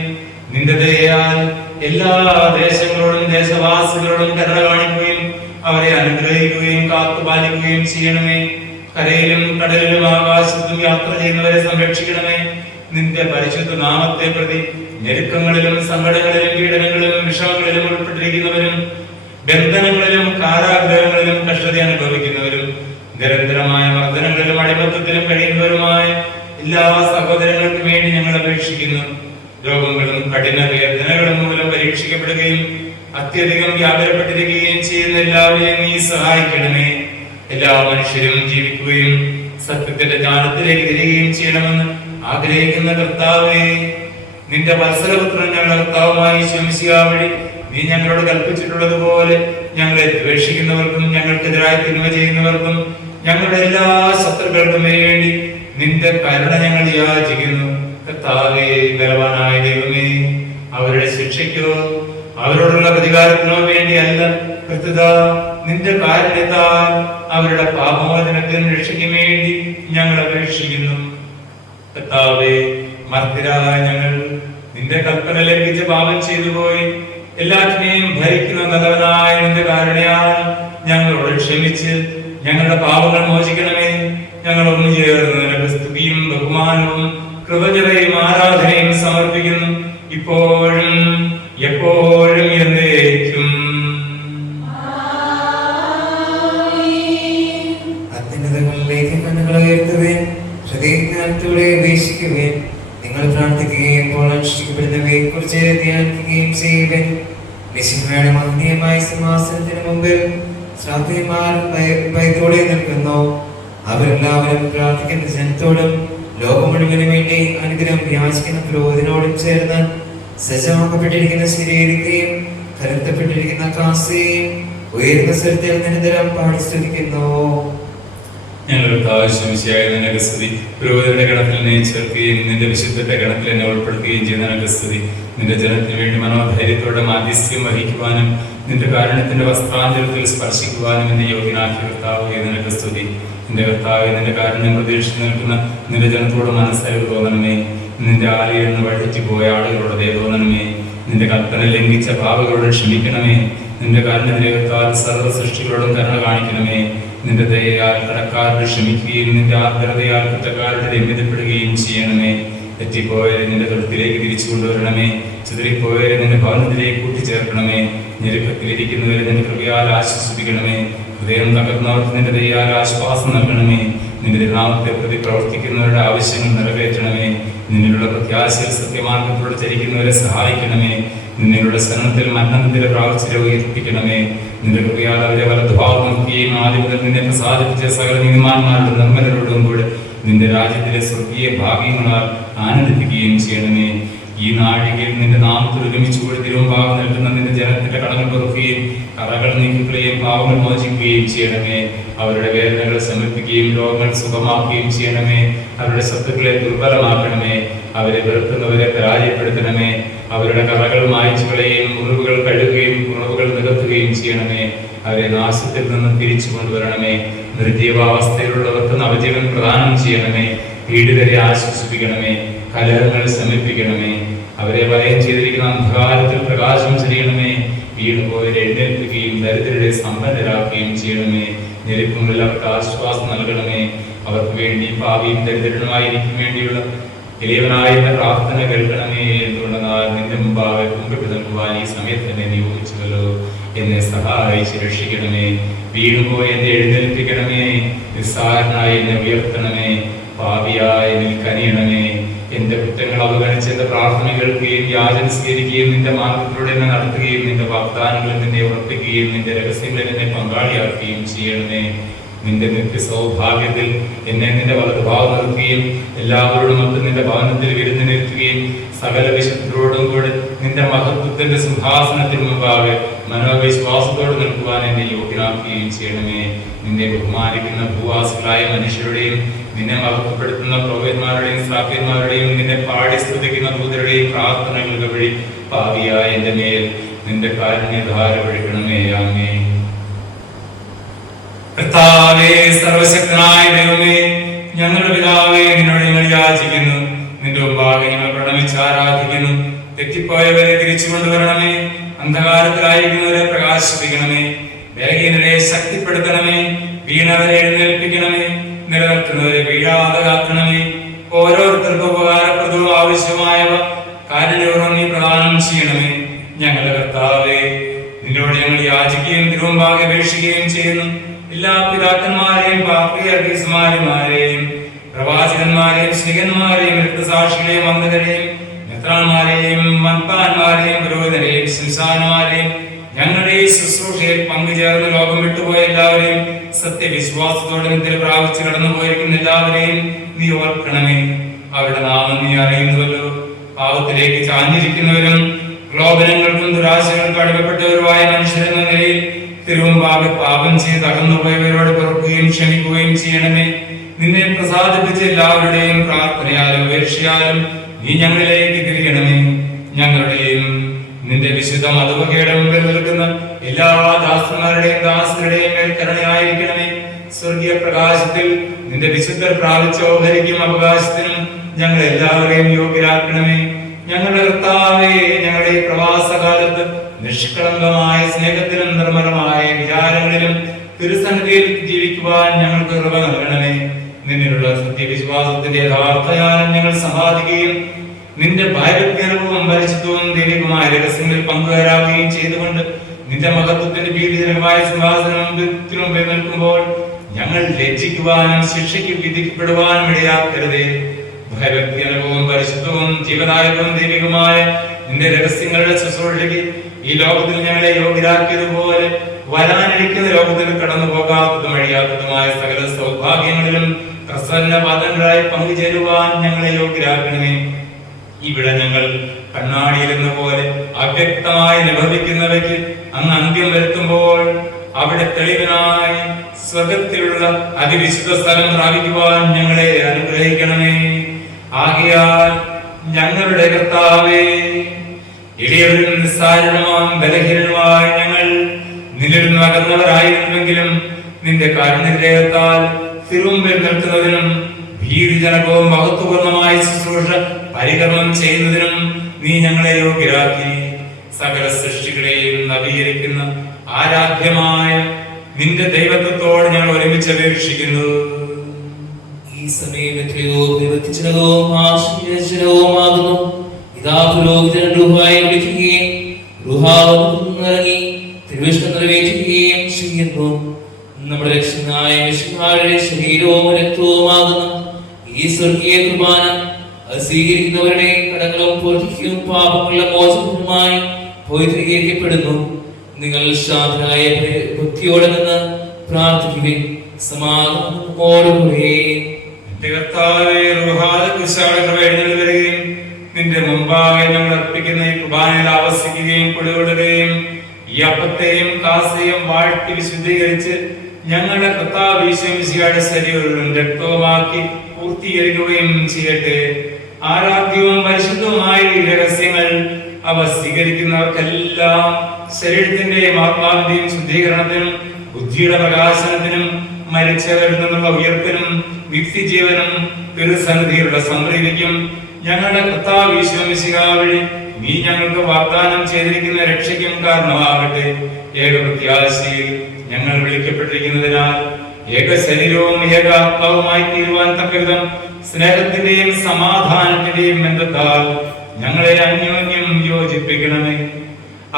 നിന്റെ ദയയാൽ എല്ലാ ദേശങ്ങളോടും ദേശവാസികളോടും കരുണ കാണിക്കുകയും അവരെ അനുഗ്രഹിക്കുകയും കാത്തുപാലിക്കുകയും ചെയ്യണമേ. കരയിലും കടലിലും ആകാശത്തും യാത്ര ചെയ്യുന്നവരെ സംരക്ഷിക്കണമേ. നിന്റെ പരിശുദ്ധ നാമത്തെ പ്രതി ഞെരുക്കങ്ങളിലും സങ്കടങ്ങളിലും പീഡനങ്ങളിലും വിഷമങ്ങളിലും ഉൾപ്പെട്ടിരിക്കുന്നവരും ബന്ധനങ്ങളിലും കാരാഗ്രഹങ്ങളിലും കഷ്ടത അനുഭവിക്കുന്നവരും നിരന്തരമായ മർദ്ദനങ്ങളിലും അടിമത്തത്തിലും കഴിയുന്നവരുമായ എല്ലാ സഹോദരങ്ങൾക്കും വേണ്ടി ഞങ്ങൾ അപേക്ഷിക്കുന്നു. രോഗങ്ങളും കഠിന വേദനകളും മൂലം പരീക്ഷിക്കപ്പെടുകയും അത്യധികം വ്യാപരപ്പെട്ടിരിക്കുകയും ചെയ്യുന്ന എല്ലാവരെയും നീ സഹായിക്കണമേ. എല്ലാ മനുഷ്യരും ജീവിക്കുകയും സത്യത്തിന്റെ ജ്ഞാനത്തിലേക്ക് തിരികുകയും ചെയ്യണമെന്ന് ആഗ്രഹിക്കുന്ന കർത്താവേ, നിന്റെ വത്സലപുത്രൻ ഞങ്ങളുടെ കർത്താവുമായി ശംസിയാ വഴി നീ ഞങ്ങളോട് കൽപ്പിച്ചിട്ടുള്ളതുപോലെ ഞങ്ങളെ ദ്വേഷിക്കുന്നവർക്കും ഞങ്ങൾക്കെതിരായി തിന്മ ചെയ്യുന്നവർക്കും ഞങ്ങളുടെ എല്ലാ ശത്രുക്കൾക്കും വേണ്ടി നിന്റെ കരുണ ഞങ്ങൾ യാചിക്കുന്നു. കർത്താവേ, ബലവാനായ ദൈവമേ, അവരുടെ ശിക്ഷയ്ക്കോ അവരോടുള്ള പ്രതികാരത്തിനോ വേണ്ടിയല്ല, കൃത്യത നിന്റെ കാരുണ്യത്താൽ അവരുടെ പാപമോചനത്തിനും രക്ഷയ്ക്കും വേണ്ടി ഞങ്ങൾ അപേക്ഷിക്കുന്നു. കർത്താവേ, മർത്യരായ ഞങ്ങൾ നിന്റെ കൽപ്പന ലംഘിച്ച് പാപം ചെയ്തു പോയി എല്ലാറ്റിനെയും ഭരിക്കുന്ന നല്ലവനായ നിന്റെ കാരുണ്യയാൽ ഞങ്ങളോട് ക്ഷമിച്ച് ഞങ്ങളുടെ പാപങ്ങൾ മോചിക്കണമേ. ഞങ്ങൾ ഒന്നു ചേർന്ന് നിനക്ക് സ്തുതിയും ബഹുമാനവും കൃതജ്ഞതയും ആരാധനയും സമർപ്പിക്കുന്നു, ഇപ്പോഴും എപ്പോഴും എന്നേക്കും. അത്യുന്നതങ്ങളിലേക്ക് കണ്ണുകൾ ഉയർത്തുവേൻ, ഹൃദയജ്ഞാനത്തോടെ അപേക്ഷിക്കുവേൻ. നിങ്ങൾ പ്രാർത്ഥിക്കുകയും അനുഷ്ഠിക്കപ്പെടുന്നവയെ കുറിച്ച് ധ്യാനിക്കുകയും ചെയ്യുവേൻ. മിശിഹായുടെ മഹനീയമായ സിംഹാസനത്തിന് മുമ്പിൽ ശ്രാദ്ധന്മാർ ഭയത്തോടെ നിൽക്കുന്നു. അവരെല്ലാവരും പ്രാർത്ഥിക്കുന്ന ജനത്തോടും ലോകം മുഴുവന് വേണ്ടി അനുഗ്രഹം യാചിക്കുന്ന പുരോഹിതനോടും ചേർന്ന് സജ്ജമാക്കപ്പെട്ടിരിക്കുന്ന ശരീരത്തെയും കരുത്തപ്പെട്ടിരിക്കുന്ന കാസയെയും ഉയർന്ന സ്വരത്തിൽ നിരന്തരം പാടി സ്തുതിക്കുന്നു. ഞങ്ങളുടെ ആവശ്യമിശയായ നിനക്ക് സ്തുതി. പുരോഹിതരുടെ ഗണത്തിൽ എന്നെ ചേർക്കുകയും നിന്റെ വിശുദ്ധന്റെ ഗണത്തിൽ എന്നെ ഉൾപ്പെടുത്തുകയും ചെയ്യുന്ന നിനക്ക് സ്തുതി. നിന്റെ ജനത്തിന് വേണ്ടി മനോധൈര്യത്തോടെ മാധ്യസ്ഥ്യം വഹിക്കുവാനും നിന്റെ കാരുണ്യത്തിന്റെ വസ്ത്രാഞ്ചലത്തിൽ സ്പർശിക്കുവാനും എന്നെ യോഗ്യനാക്കിയ കർത്താവേ, നിനക്ക് സ്തുതി. നിന്റെ കർത്താവേ, നിന്റെ കാരുണ്യം പ്രതീക്ഷിച്ച് നിൽക്കുന്ന നിന്റെ ജനത്തോട് മനസ്സരിവ് തോന്നണമേ. നിന്റെ ആലയിൽ നിന്ന് വഴിച്ചു പോയ ആളുകളോട് ദയ തോന്നണമേ. നിന്റെ കൽപ്പന ലംഘിച്ച പാപങ്ങളോട് ക്ഷമിക്കണമേ. നിന്റെ കാരുണ്യത്താൽ സർവ്വ സൃഷ്ടികളോടും കരുണ കാണിക്കണമേ. നിന്റെ ദയയാൽ കടക്കാരോട് ക്ഷമിക്കുകയും നിന്റെ ആർദ്രതയാൽ കുറ്റക്കാരോട് രമ്യതപ്പെടുകയും ചെയ്യണമേ. തെറ്റിപ്പോയവരെ നിന്റെ തൊഴുത്തിലേക്ക് തിരിച്ചു കൊണ്ടുവരണമേ. ചിതറിപ്പോയവരെ നിന്റെ ഭവനത്തിലേക്ക് കൂട്ടിച്ചേർക്കണമേ. ഞെരുക്കത്തിലിരിക്കുന്നവരെ നിന്റെ കൃപയാൽ ആശ്വസിപ്പിക്കണമേ. ഹൃദയം തകർന്നവർക്ക് നിന്റെ ദയയാൽ ആശ്വാസം നൽകണമേ. നിന്റെ തിരുനാമത്തെ പ്രതി പ്രവർത്തിക്കുന്നവരുടെ ആവശ്യങ്ങൾ നിറവേറ്റണമേ. നിന്നിലുള്ള പ്രത്യാശയിൽ സത്യമാർഗത്തിലൂടെ ചരിക്കുന്നവരെ സഹായിക്കണമേ. നിന്നിലുള്ള സന്നദ്ധത്തിൽ മന്നത്തിലെ പ്രാവശ്യരെ ഉയർപ്പിക്കണമേ. നിന്റെ കൃപയാൽ അവരെ വലതുഭാഗം നോക്കുകയും ആദ്യം മുതൽ നിന്നെ പ്രസാദിപ്പിച്ച സകല നീതിമാന്മാരുടെ നിർമ്മലരോടും കൂടെ നിന്റെ രാജ്യത്തിലെ സ്വർഗീയ ഭാഗ്യങ്ങളാൽ ആനന്ദിപ്പിക്കുകയും ചെയ്യണമേ. ഈ നാഴികയിൽ നിന്റെ നാമത്തിൽ ഒരുമിച്ച് കൂടി തിരുവമ്പാകം നിൽക്കുന്ന നിന്റെ ജനത്തിന്റെ കടങ്ങൾ പൊറുക്കുകയും കറകൾ നീക്കുകയും പാവങ്ങൾ മോചിക്കുകയും ചെയ്യണമേ. അവരുടെ വേദനകൾ സമർപ്പിക്കുകയും രോഗങ്ങൾ സുഖമാക്കുകയും ചെയ്യണമേ. അവരുടെ ശത്രുക്കളെ ദുർബലമാക്കണമേ. അവരെ വെറുക്കുന്നവരെ പരാജയപ്പെടുത്തണമേ. അവരുടെ കറകൾ മായ്ച്ചു കളയുകയും മുറിവുകൾ കഴുകുകയും കുറവുകൾ നികത്തുകയും ചെയ്യണമേ. അവരെ നാശത്തിൽ നിന്ന് തിരിച്ചു കൊണ്ടുവരണമേ. നിർജീവാവസ്ഥയിലുള്ളവർക്ക് നവജീവൻ പ്രദാനം ചെയ്യണമേ. പീഡിതരെ ആശ്വസിപ്പിക്കണമേ. കലഹങ്ങൾ ശമിപ്പിക്കണമേ. അവരെ വലയം ചെയ്തിരിക്കുന്ന അന്ധകാരത്തിൽ പ്രകാശം ചെയ്യണമേ. വീണുപോയവരെ എഴുന്നേൽപ്പിക്കുകയും ദരിദ്രരെ സമ്പന്നരാക്കുകയും ചെയ്യണമേ. ഞെരുക്കങ്ങളിൽ അവർക്ക് ആശ്വാസം നൽകണമേ. അവർക്ക് വേണ്ടി പാപിയും ദരിദ്രനുമായിരിക്കും വേണ്ടിയുള്ള എളിയവനായ പ്രാർത്ഥന കേൾക്കണമേ. എന്തുകൊണ്ടെന്നാൽ നിന്റെ മുമ്പാകെ കുമ്പിട്ട് നൽകുവാൻ ഈ സമയത്ത് എന്നെ നിയോഗിച്ചുവല്ലോ. എന്നെ സഹായിച്ച് രക്ഷിക്കണമേ. വീണുപോയി എന്നെ എഴുന്നേൽപ്പിക്കണമേ. നിസ്സാരനായി എന്നെ ഉയർത്തണമേ. പാപിയായ എന്നിൽ കനിയണമേ. എന്റെ കുറ്റങ്ങൾ അവഗണിച്ച് എന്റെ പ്രാർത്ഥന കേൾക്കുകയും യാചന സ്വീകരിക്കുകയും നിന്റെ മാർഗത്തിലൂടെ എന്നെ നടത്തുകയും നിന്റെ വാഗ്ദാനങ്ങളിൽ നിന്നെ ഉറപ്പിക്കുകയും നിന്റെ രഹസ്യങ്ങളിൽ എന്നെ പങ്കാളിയാക്കുകയും ചെയ്യണമേ. നിന്റെ നിത്യ സൗഭാഗ്യത്തിൽ എന്നെ നിന്റെ വലതുഭാഗം നിർത്തുകയും എല്ലാവരോടും ഒത്ത് നിന്റെ ഭവനത്തിൽ വിരുന്നിനിരുത്തുകയും സകല വിശുദ്ധരോടും കൂടെ നിന്റെ മഹത്വത്തിന്റെ സിംഹാസനത്തിന് മുമ്പാകെ മനോവിശ്വാസത്തോട് നിൽക്കുവാൻ എന്നെ യോഗ്യനാക്കുകയും ചെയ്യണമേ. നിന്നെ ബഹുമാനിക്കുന്ന ഭൂവാസികളായ മനുഷ്യരുടെയും നിന്നെ മഹത്വപ്പെടുത്തുന്ന പ്രവചന്മാരുടെയും ശ്രാപ്യന്മാരുടെയും നിന്നെ പാടി സ്തുതിക്കുന്ന ദൂതരുടെയും പ്രാർത്ഥനകൾ വഴി പാപിയായ എന്റെ മേൽ നിന്റെ കാരുണ്യധാര ഒഴുകണമേ. ആമേൻ. കർത്താവേ, സർവശക്തനായ ദൈവമേ, ഞങ്ങളുടെ പിതാവേ, നിന്നോട് ഞങ്ങൾ യാചിക്കുന്നു. നിന്റെ മുമ്പാകെ ഞങ്ങൾ പ്രണമിച്ച് ആരാധിക്കുന്നു. തെറ്റിപ്പോയവരെ തിരിച്ചു കൊണ്ടുവരണമേ. അന്ധകാരത്തിലായിരിക്കുന്നവരെ പ്രകാശിപ്പിക്കണമേ. ബലഹീനരെ ശക്തിപ്പെടുത്തണമേ. വീണവരെ എഴുന്നേൽപ്പിക്കണമേ. നിലനിർത്തുന്നവരെ വീഴാതെ കാക്കണമേ. ഓരോരുത്തർക്കും ഉപകാരപ്രദവും ആവശ്യമായവ കാരുണ്യപൂർവ്വം നീ പ്രദാനം ചെയ്യണമേ. ഞങ്ങളുടെ കർത്താവേ, നിന്നോട് ഞങ്ങൾ യാചിക്കുകയും തിരുമുമ്പാകെ അപേക്ഷിക്കുകയും ചെയ്യുന്നു. എല്ലാ പിതാക്കന്മാരെയും പാത്രിയർഗീസുമാരെയും പ്രവാചകന്മാരെയും സ്ത്രീകന്മാരെയും രക്തസാക്ഷികളെയും അന്ധകരെയും മെത്രാന്മാരെയും മൻപാന്മാരെയും പുരോഹിതരെയും സംസ്ഥാനമാരെയും ഞങ്ങളുടെ ഈ ശുശ്രൂഷയിൽ പങ്കുചേർന്ന് ലോകം വിട്ടുപോയ എല്ലാവരെയും സത്യവിശ്വാസത്തോടെ നിദ്ര പ്രാപിച്ച് കടന്നു പോയിരിക്കുന്ന എല്ലാവരെയും നീ ഓർക്കണമേ. അവരുടെ നാമം നീ അറിയുന്നുവല്ലോ. പാപത്തിലേക്ക് ചാഞ്ഞിരിക്കുന്നവരും ലോകനങ്ങൾക്കും ദുരാശകൾക്കും അടിമപ്പെട്ടവരുമായ മനുഷ്യരെന്ന നിലയിൽ തിരുമുമ്പാകെ പാപം ചെയ്ത് അകന്നുപോയവരോട് പൊറുക്കുകയും ക്ഷമിക്കുകയും ചെയ്യണമേ. നിന്നെ പ്രസാദിപ്പിച്ച എല്ലാവരുടെയും പ്രാർത്ഥനയാലും അപേക്ഷയാലും നീ ഞങ്ങളിലേക്ക് തിരിയണമേ. ഞങ്ങളുടെയും നിന്റെ വിശുദ്ധ മതവകയുടെ മുമ്പിൽ നിൽക്കുന്ന എല്ലാ ദാസന്മാരുടെയും ദാസരുടെയും മേൽ കരുണയായിരിക്കണമേ. സ്വർഗീയ പ്രകാശത്തിൽ നിന്റെ വിശുദ്ധർ പ്രാപിച്ച ഓഹരിക്കും അവകാശത്തിനും ഞങ്ങൾ എല്ലാവരെയും യോഗ്യരാക്കണമേ. ഞങ്ങളുടെ കർത്താവേ, ഞങ്ങളുടെ പ്രവാസകാലത്ത് നിഷ്കളങ്കമായ സ്നേഹത്തിലും നിർമ്മലമായ വിചാരങ്ങളിലും തിരുസന്നിധിയിൽ ജീവിക്കുവാൻ ഞങ്ങൾക്ക് കൃപ നൽകണമേ. നിന്നിലുള്ള സത്യവിശ്വാസത്തിന്റെ യഥാർത്ഥയാലും ഞങ്ങൾ സമ്പാദിക്കുകയും നിന്റെ ഭയഭക്തിയനുഭവം പരിശുദ്ധവും ദൈവികമായ രഹസ്യങ്ങളിൽ പങ്കുവരാകുകയും ചെയ്തുകൊണ്ട് നിന്റെ മഹത്വത്തിന്റെ ഭീതിജനകമായ സിംഹാസനത്തിൽ മുമ്പിൽ നിൽക്കുമ്പോൾ ഞങ്ങൾ ലജ്ജിക്കുവാനും ശിക്ഷയ്ക്ക് വിധിക്കപ്പെടുവാനും ഇടയാക്കരുതേ. ഭയഭക്തി അനുഭവം പരിശുദ്ധവും ജീവദായകവും ദൈവികമായ നിന്റെ രഹസ്യങ്ങളുടെ ശുശ്രൂഷയ്ക്ക് ഈ ലോകത്തിൽ ഞങ്ങളെ യോഗ്യരാക്കിയതുപോലെ വരാനിരിക്കുന്ന ലോകത്തിൽ കടന്നു പോകാത്തതും അഴിയാത്തതുമായ സകല സൗഭാഗ്യങ്ങളിലും പ്രസന്നപാദങ്ങളായി പങ്കുചേരുവാൻ ഞങ്ങളെ യോഗ്യരാക്കണമേ. ഇവിടെ ഞങ്ങൾ കണ്ണാടിയിലെന്ന പോലെ അവ്യക്തമായി അനുഭവിക്കുന്നവയ്ക്ക് അങ്ങ് അന്ത്യം വരുത്തുമ്പോൾ അവിടെ തെളിവിനായി സ്വർഗത്തിലുള്ള അതിവിശുദ്ധ സ്ഥലം പ്രാപിക്കുവാൻ ഞങ്ങളെ അനുഗ്രഹിക്കണമേ. ആകയാൽ ഞങ്ങളുടെ കർത്താവേ, എളിയവരും നിസ്സാരനുമാം ബലഹീനനുമായ ഞങ്ങൾ നിന്നിൽ നിന്ന് അകന്നവരായിരുന്നുവെങ്കിലും നിന്റെ കാരുണ്യത്താൽ തിരുമുമ്പിൽ നിൽക്കുന്നതിനും ഭീതിജനകവും മഹത്വപൂർണമായ ശുശ്രൂഷ പരികർമ്മം ചെയ്യുന്നതിനും നീ ഞങ്ങളെ യോഗ്യരാക്കി. സകല സൃഷ്ടികളെയും നവീകരിക്കുന്ന ആരാധ്യമായ നിന്റെ ദൈവത്വത്തോട് ഞങ്ങൾ ഒരുമിച്ച് അപേക്ഷിക്കുന്നു. ഈ സമയം എത്രയോ പ്രവർത്തിച്ചനകവും ആശ്ചര്യജനകവുമാകുന്നു. ഇതാ പുരോഹിതൻ റുഹായെ വിളിക്കുകയും റുഹാവി തിരുവിഷ്ണു നിറവേറ്റുകയും ചെയ്യുന്നു. നമ്മുടെ രക്ഷകനായ മിശിഹായുടെ ശരീരവും രക്തവുമാകുന്ന ഈ സ്വർഗീയ കുർബാന അത് സ്വീകരിക്കുന്നവരുടെ കടങ്ങളും പൊറുതിക്കും പാപങ്ങളുടെ മോചനവുമായി പവിത്രീകരിക്കപ്പെടുന്നു. നിങ്ങൾ ശാന്തരായ ഭക്തിയോടെ നിന്ന് പ്രാർത്ഥിക്കുകയും സമാധാനത്തോടുകൂടെ വരികയും നിന്റെ മുമ്പാകെ ഞങ്ങൾ അർപ്പിക്കുന്ന ഈ കുർബാനയിൽ ആവസിക്കുകയും കുടികൊള്ളുകയും ഈ അപ്പത്തെയും കാസയും വാഴ്ത്തി വിശുദ്ധീകരിച്ച് ഞങ്ങളുടെ കർത്താവ് ഈശോയുടെ ശരീരവും രക്തവുമാക്കി പൂർത്തീകരിക്കുകയും ചെയ്യട്ടെ. ആരാധ്യവും പരിശുദ്ധവുമായ ഈ രഹസ്യങ്ങൾ അവ സ്വീകരിക്കുന്നവർക്കെല്ലാം ശരീരത്തിന്റെയും ആത്മാവിന്റെയും ശുദ്ധീകരണത്തിനും ബുദ്ധിയുടെ പ്രകാശനത്തിനും മരിച്ചവരിൽ നിന്നുള്ള ഉയർപ്പിനും നിത്യജീവനും തിരുസന്നിധിയിലുള്ള സംപ്രീതിക്കും ഞങ്ങളുടെ കർത്താവ് ഈശോ വഴി നീ ഞങ്ങൾക്ക് വാഗ്ദാനം ചെയ്തിരിക്കുന്ന രക്ഷയ്ക്കും കാരണമാകട്ടെ. ഏക പ്രത്യാശയിൽ ഞങ്ങൾ വിളിക്കപ്പെട്ടിരിക്കുന്നതിനാൽ ഏക ശരീരവും ഏക ആത്മാവുമായി തീരുവാൻ തക്കവിധം സ്നേഹത്തിന്റെയും സമാധാനത്തിന്റെയും ബന്ധത്താൽ ഞങ്ങളെ അന്യോന്യം യോജിപ്പിക്കണമേ.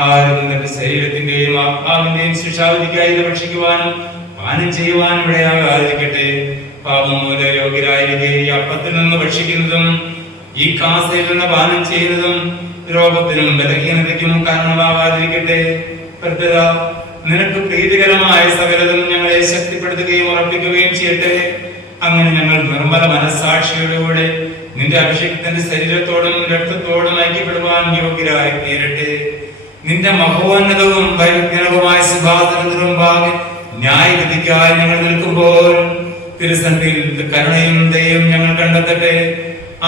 ആരും തന്റെ ശരീരത്തിന്റെയും ആത്മാവിന്റെയും ശിക്ഷാവിധിക്കായി ഭക്ഷിക്കുവാനും പാനം ചെയ്യുവാനും ഇടയാകാതിരിക്കട്ടെ. പാപം മൂലം യോഗ്യരായിരിക്കെ ഈ അപ്പത്തിൽ നിന്ന് ഭക്ഷിക്കുന്നതും ഈ കാസയിൽ നിന്ന് പാനം ചെയ്യുന്നതും രോഗത്തിനും ബലഹീനതയ്ക്കും കാരണമാകാതിരിക്കട്ടെ. പ്രത്യത നിനക്ക് പ്രീതികരമായ സകലതും ഞങ്ങളെ ശക്തിപ്പെടുത്തുകയും ഉറപ്പിക്കുകയും ചെയ്യട്ടെ. അങ്ങനെ ഞങ്ങൾ നിർമ്മല മനസ്സാക്ഷിയോടുകൂടെ നിന്റെ അഭിഷേകത്തിന്റെ ശരീരത്തോടും രക്തത്തോടും ഐക്യപ്പെടുവാൻ യോഗ്യരായി തീരട്ടെ. നിന്റെ മഹോന്നതവും പരിജ്ഞാനവുമായ സിംഹാസനത്തിനു മുമ്പാകെ ന്യായവിധിക്കായി ഞങ്ങൾ നിൽക്കുമ്പോൾ തിരുസന്നിധിയിൽ കരുണയും ദയയും ഞങ്ങൾ കണ്ടെത്തട്ടെ.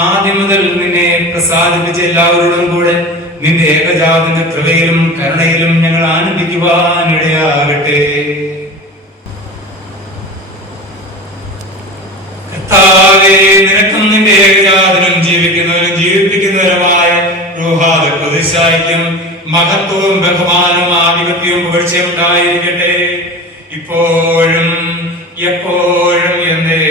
ആദ്യം മുതൽ നിന്നെ പ്രസാദിപ്പിച്ച എല്ലാവരോടും കൂടെ നിന്റെ ഏകജാതന്റെ കൃപയിലും കരുണയിലും ഞങ്ങൾ ആനന്ദിക്കുവാൻ ഇടയാകട്ടെ. കർത്താവേ, നിനക്കും നിന്റെ ഏകജാതനും ജീവിക്കുന്നവരും ജീവിപ്പിക്കുന്നവരുമായ റൂഹാദ് പ്രതിശായിക്കും മഹത്വവും ബഹുമാനവും ആധിപത്യവും പുകഴ്ചയും ഉണ്ടായിരിക്കട്ടെ, ഇപ്പോഴും എപ്പോഴും എന്നേ